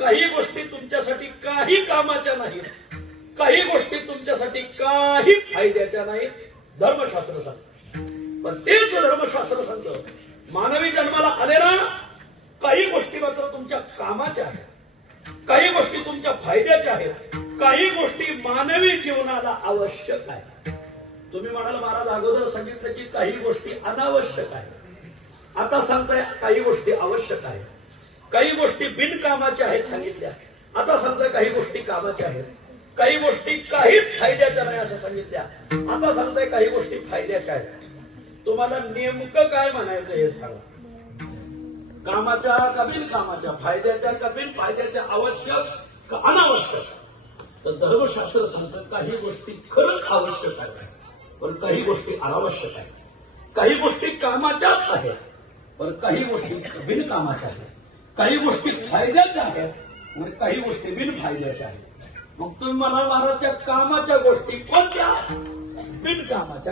काही गोष्टी तुमच्यासाठी काही कामाच्या नाहीत. काही गोष्टी तुमच्यासाठी काही फायद्याच्या नाहीत. धर्मशास्त्र सांगतं. पण तेच धर्मशास्त्र सांगतं मानवी जन्माला आले ना काही गोष्टी मात्र तुमच्या कामाच्या आहेत. काही गोष्टी तुमच्या फायद्याच्या आहेत. काही गोष्टी मानवी जीवनाला आवश्यक आहेत. तुम्ही म्हणाल महाराज अगोदर सांगितलं की काही गोष्टी अनावश्यक आहेत. आता सांगताय काही गोष्टी आवश्यक आहेत. काही गोष्टी बिनकामाच्या आहेत सांगितल्या. आता समजा काही गोष्टी कामाच्या आहेत. काही गोष्टी काहीच फायद्याच्या नाही असं सांगितल्या. आता समजा काही गोष्टी फायद्याच्या आहेत. तुम्हाला नेमकं काय म्हणायचं हे सांगा. कामाच्या का बिनकामाच्या फायद्याच्या का बिन फायद्याच्या? आवश्यक का अनावश्यक? तर धर्मशास्त्र सांगतं काही गोष्टी खरंच आवश्यक आहेत पण काही गोष्टी अनावश्यक आहेत. काही गोष्टी कामाच्याच आहेत पण काही गोष्टी बिनकामाच्या आहेत. काही गोष्टी फायद्याच्या आहेत आणि काही गोष्टी बिनफायद्याच्या आहेत. मग तुम्ही मला महाराज त्या कामाच्या गोष्टी कोणत्या? बिनकामाच्या.